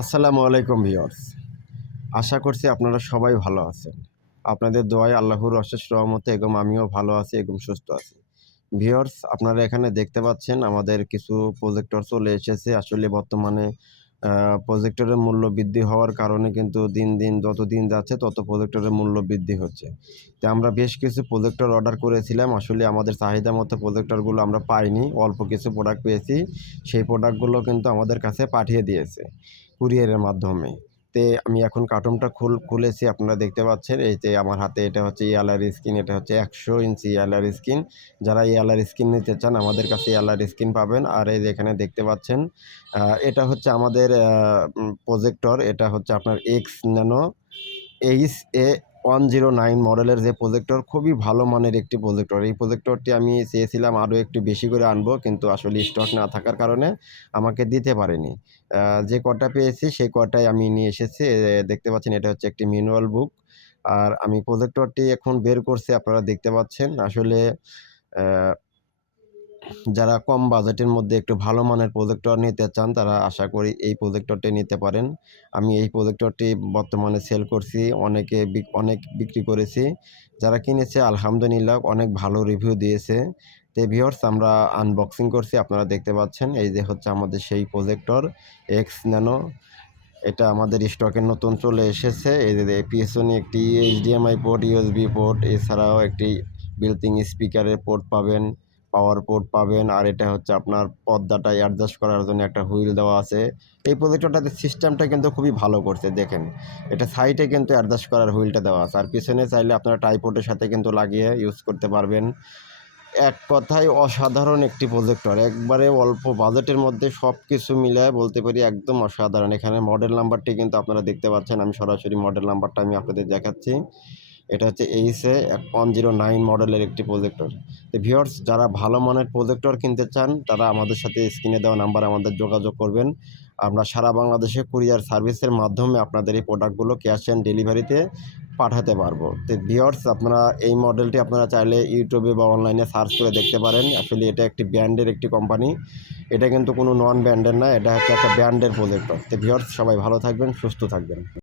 আসসালামু আলাইকুম ভিওর্স আশা করছি আপনারা সবাই ভালো আছেন। আপনাদের দোয়ায় আল্লাহর অশেষ রহমতে এবং আমিও ভালো আছি এবং সুস্থ আছি। ভিওর্স আপনারা এখানে দেখতে পাচ্ছেন আমাদের কিছু প্রজেক্টর চলে এসেছে। আসলে বর্তমানে প্রজেক্টরের মূল্য বৃদ্ধি হওয়ার কারণে কিন্তু দিন দিন যত দিন যাচ্ছে তত প্রজেক্টরের মূল্য বৃদ্ধি হচ্ছে। তো আমরা বেশ কিছু প্রজেক্টর অর্ডার করেছিলাম। আসলে আমাদের চাহিদা মতো প্রজেক্টরগুলো আমরা পাইনি। অল্প কিছু প্রোডাক্ট পেয়েছি। সেই প্রোডাক্টগুলো কিন্তু আমাদের কাছে পাঠিয়ে দিয়েছে। কুরিয়ারের মাধ্যমে। তে আমি এখন কার্টুনটা খুল, খুলেছি, আপনারা দেখতে পাচ্ছেন। এই যে আমার হাতে এটা হচ্ছে ইয়ালার স্কিন, এটা হচ্ছে একশো ইঞ্চি ইয়ালার স্কিন। যারা ইয়ালার স্কিন নিতে চান, আমাদের কাছে ইয়ালার স্কিন পাবেন। আর এই যে এখানে দেখতে পাচ্ছেন এটা হচ্ছে আমাদের প্রজেক্টর এটা হচ্ছে আপনার X nano H A one zero nine মডেলের যে প্রজেক্টর খুবই ভালো মানের একটি প্রজেক্টর এই প্রজেক্টরটি আমি চেয়েছিলাম আরও একটু বেশি করে আনব, কিন্তু আসলে স্টক না থাকার কারণে আমাকে দিতে পারেনি। যে কটা পেয়েছি, সেই কটাই আমি নিয়ে এসেছি। দেখতে পাচ্ছেন, এটা হচ্ছে একটি ম্যানুয়াল বুক আর আমি প্রজেক্টরটি এখন বের করছি, আপনারা দেখতে পাচ্ছেন। আসলে যারা কম বাজেটের মধ্যে একটু ভালো মানের প্রজেক্টর নিতে চান, তারা আশা করি এই প্রজেক্টরটি নিতে পারেন। আমি এই প্রজেক্টরটি বর্তমানে সেল করছি, অনেকে অনেক বিক্রি করেছি। যারা কিনেছে, আলহামদুলিল্লাহ, অনেক ভালো রিভিউ দিয়েছে। তো ভিওর্স আমরা আনবক্সিং করছি, আপনারা দেখতে পাচ্ছেন, এই যে হচ্ছে আমাদের সেই প্রজেক্টর এক্স ন্যানো এটা আমাদের স্টকে নতুন চলে এসেছে, এই যে পিছনে একটি এইচডিএমআই পোর্ট ইউএসবি পোর্ট এছাড়াও একটি বিল্টিং স্পিকারের পোর্ট পাবেন। পাওয়ার পোর্ট পাবেন, আর এটা হচ্ছে আপনার পর্দাটা অ্যাডজাস্ট করার জন্য একটা হুইল দেওয়া আছে। এই প্রজেক্টরটাতে সিস্টেমটা কিন্তু খুবই ভালো করছে, দেখেন। এটা সাইডে কিন্তু অ্যাডজাস্ট করার হুইলটা দেওয়া আছে, আর পিছনে চাইলে আপনারা টাইপোর্টের সাথে কিন্তু লাগিয়ে ইউজ করতে পারবেন। এক কথায় অসাধারণ একটি প্রজেক্টর একবারে অল্প বাজেটের মধ্যে সব কিছু মিলায় বলতে পারি একদম অসাধারণ। এখানে মডেল নাম্বারটি কিন্তু আপনারা দেখতে পাচ্ছেন, আমি সরাসরি মডেল নাম্বারটা আমি আপনাদের দেখাচ্ছি। এটা হচ্ছে এইসে ওয়ান জিরো নাইন মডেলের একটি প্রজেক্টর তো ভিওর্স যারা ভালো মানের প্রজেক্টর কিনতে চান, তারা আমাদের সাথে স্ক্রিনে দেওয়া নাম্বার আমাদের যোগাযোগ করবেন। আমরা সারা বাংলাদেশে কুরিয়ার সার্ভিসের মাধ্যমে আপনাদের এই প্রোডাক্টগুলো ক্যাশ অ্যান্ড ডেলিভারিতে পাঠাতে পারব। তো ভিওর্স আপনারা এই মডেলটি আপনারা চাইলে ইউটিউবে বা অনলাইনে সার্চ করে দেখতে পারেন। আসলে এটা একটি ব্র্যান্ডের একটি কোম্পানি এটা কিন্তু কোনো নন ব্র্যান্ডের না, এটা হচ্ছে একটা ব্র্যান্ডের প্রজেক্টর তো ভিওর্স সবাই ভালো থাকবেন, সুস্থ থাকবেন।